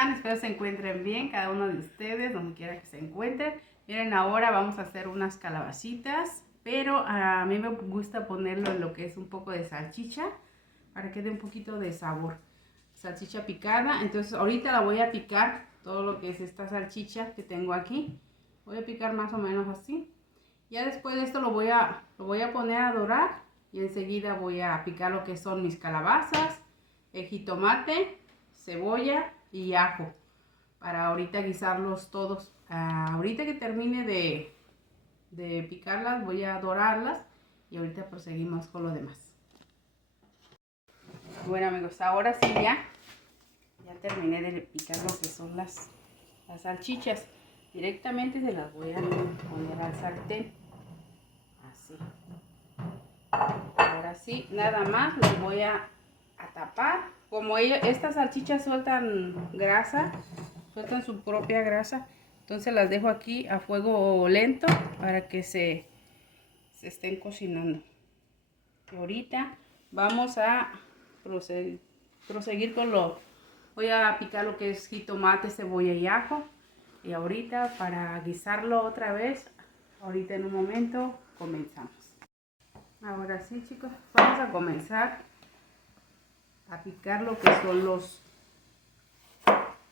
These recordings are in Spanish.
están? Espero se encuentren bien, cada uno de ustedes, donde quiera que se encuentren. Miren, ahora vamos a hacer unas calabacitas, pero a mí me gusta ponerlo en lo que es un poco de salchicha, para que dé un poquito de sabor. Salchicha picada, entonces ahorita la voy a picar, todo lo que es esta salchicha que tengo aquí. Voy a picar más o menos así. Ya después de esto lo voy a poner a dorar y enseguida voy a picar lo que son mis calabazas, el jitomate, cebolla y ajo para ahorita guisarlos todos. Ahorita que termine de picarlas voy a dorarlas y ahorita proseguimos con lo demás. Bueno amigos, ahora sí ya terminé de picar lo que son las salchichas. Directamente se las voy a poner al sartén. Así. Ahora sí, nada más los voy a tapar. Como estas salchichas sueltan grasa, sueltan su propia grasa, entonces las dejo aquí a fuego lento para que se estén cocinando. Y ahorita vamos a proseguir con voy a picar lo que es jitomate, cebolla y ajo. Y ahorita para guisarlo otra vez, ahorita en un momento comenzamos. Ahora sí chicos, vamos a comenzar a picar lo que son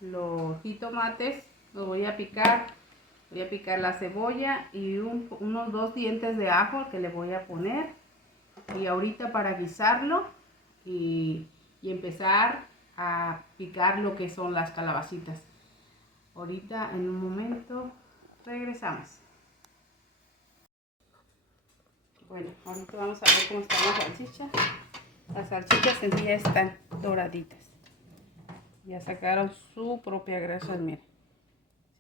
los jitomates. Los voy a picar la cebolla y unos 2 dientes de ajo que le voy a poner. Y ahorita para guisarlo y empezar a picar lo que son las calabacitas. Ahorita en un momento regresamos. Bueno, ahorita vamos a ver cómo están las salchichas. Las salchichas en sí ya están doraditas. Ya sacaron su propia grasa, miren.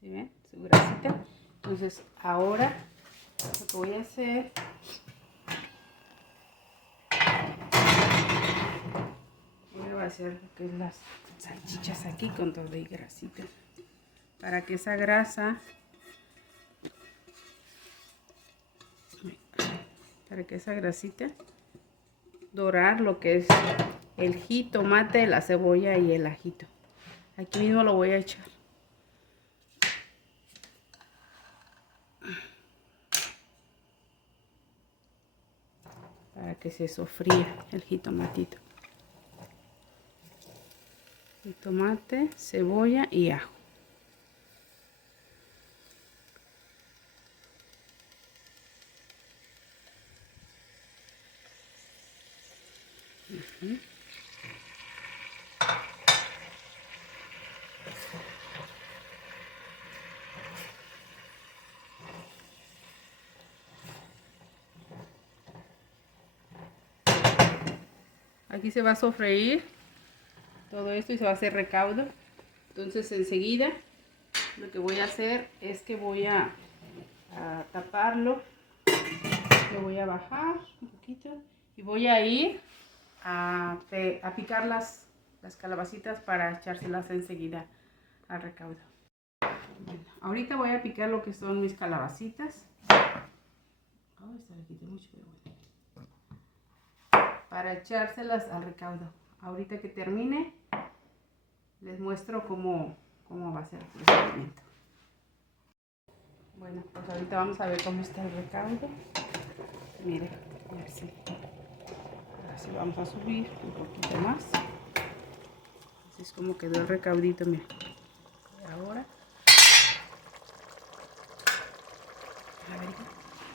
¿Sí ven? Su grasita. Entonces ahora lo que voy a hacer, voy a hacer lo que es las salchichas aquí con todo y grasita. Para que esa grasa, grasita, dorar lo que es el jitomate, la cebolla y el ajito. Aquí mismo lo voy a echar. Para que se sofría el jitomatito. Jitomate, cebolla y ajo. Aquí se va a sofreír todo esto y se va a hacer recaudo. Entonces enseguida lo que voy a hacer es que voy a taparlo. Lo voy a bajar un poquito y voy a ir a picar las calabacitas para echárselas enseguida al recaudo. Bueno, ahorita voy a picar lo que son mis calabacitas. Para echárselas al recaudo. Ahorita que termine les muestro cómo va a ser el procedimiento. Bueno, pues ahorita vamos a ver cómo está el recaudo. Miren, así vamos a subir un poquito más. Así es como quedó el recaudito, miren. Y ahora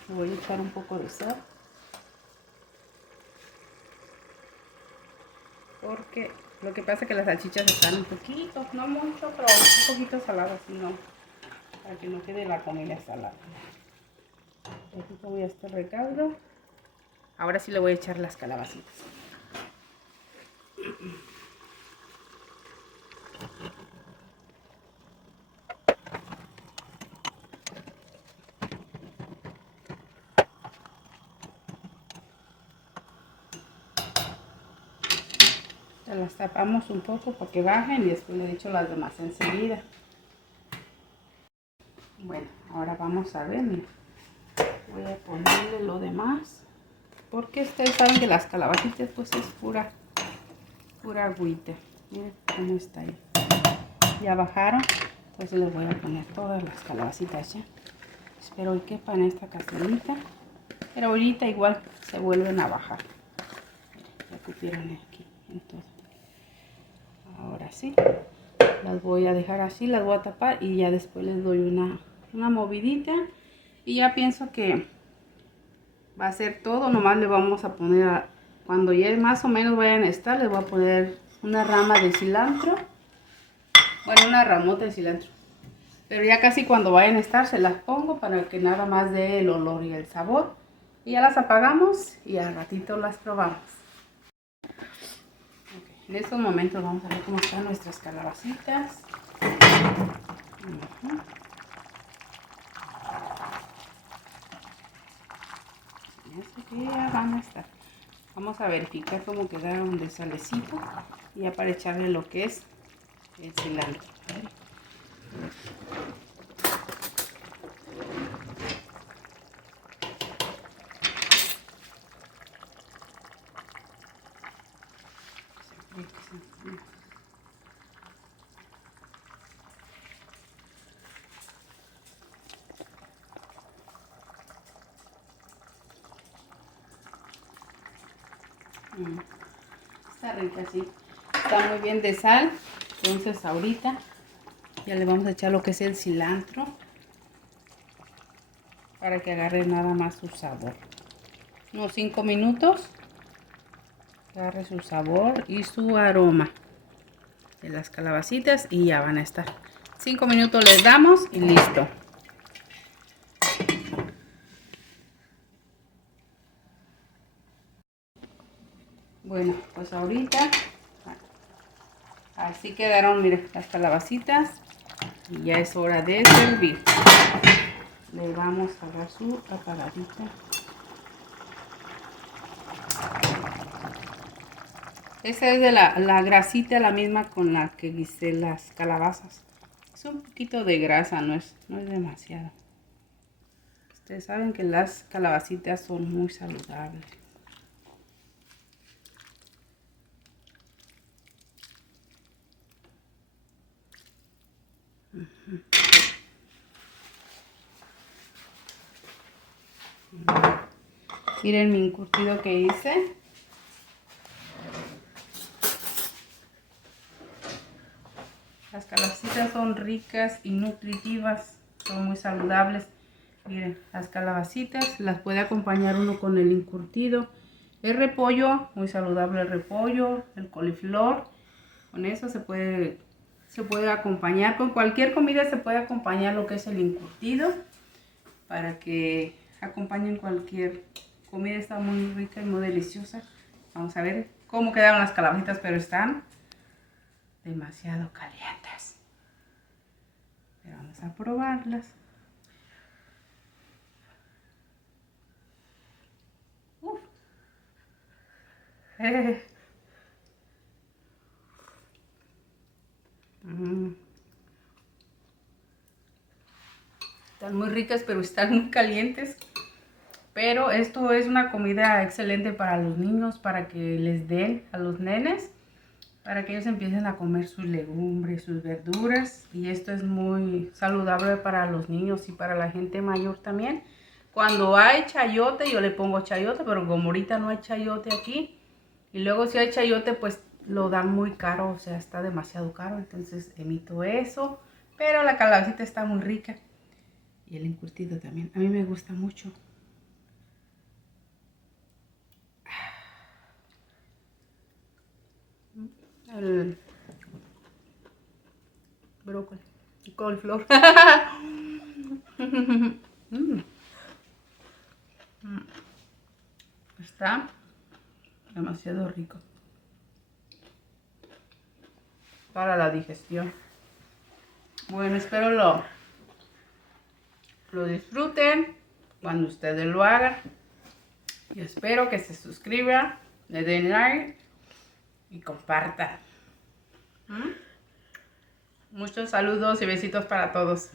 le voy a echar un poco de sal. Porque lo que pasa es que las salchichas están un poquito, no mucho, pero un poquito saladas, sino para que no quede la comida salada. Aquí voy a este recaudo. Ahora sí le voy a echar las calabacitas. Las tapamos un poco para que bajen y después le echo las demás enseguida. Bueno, ahora vamos a ver, miren. Voy a ponerle lo demás porque ustedes saben que las calabacitas pues es pura agüita. Miren cómo está ahí. ya bajaron. Entonces les voy a poner todas las calabacitas ya. Espero que quepan en esta cacerolita. Pero ahorita igual se vuelven a bajar. Ya cupieron aquí en todo. Ahora sí. Las voy a dejar así, las voy a tapar y ya después les doy una movidita. Y ya pienso que va a ser todo. Nomás le vamos a poner, cuando ya más o menos vayan a estar, les voy a poner una rama de cilantro. Bueno, una ramota de cilantro. Pero ya casi cuando vayan a estar se las pongo para que nada más dé el olor y el sabor. Y ya las apagamos y al ratito las probamos. Okay. En estos momentos vamos a ver cómo están nuestras calabacitas. Que ya van a estar. Vamos a verificar cómo quedaron de salecito y ya para echarle lo que es el cilantro. Está rica, sí. Está muy bien de sal. Entonces ahorita ya le vamos a echar lo que es el cilantro para que agarre nada más su sabor. Unos 5 minutos. Agarre su sabor y su aroma de las calabacitas y ya van a estar. 5 minutos les damos y listo. Bueno, pues ahorita así quedaron, miren, las calabacitas y ya es hora de servir. Le vamos a dar su apagadita. Esa es de la grasita, la misma con la que guisé las calabazas. Es un poquito de grasa, no es demasiado. Ustedes saben que las calabacitas son muy saludables. Miren mi encurtido que hice. Las calabacitas son ricas y nutritivas, son muy saludables. Miren, las calabacitas las puede acompañar uno con el encurtido. El repollo, muy saludable el repollo, el coliflor. Con eso se puede acompañar, con cualquier comida se puede acompañar lo que es el encurtido. Para que acompañen cualquier comida, está muy rica y muy deliciosa. Vamos a ver cómo quedaron las calabacitas, pero están demasiado calientes. Pero vamos a probarlas. Uf. Están muy ricas, pero están muy calientes. Pero esto es una comida excelente para los niños, para que les den a los nenes, para que ellos empiecen a comer sus legumbres, sus verduras. Y esto es muy saludable para los niños y para la gente mayor también. Cuando hay chayote, yo le pongo chayote, pero como ahorita no hay chayote aquí, y luego si hay chayote, pues lo dan muy caro, o sea, está demasiado caro, entonces evito eso. Pero la calabacita está muy rica. Y el encurtido también, a mí me gusta mucho. El brócoli, el coliflor. Está demasiado rico para la digestión. Bueno, espero lo disfruten cuando ustedes lo hagan. Y espero que se suscriban, le den like y compartan. Muchos saludos y besitos para todos.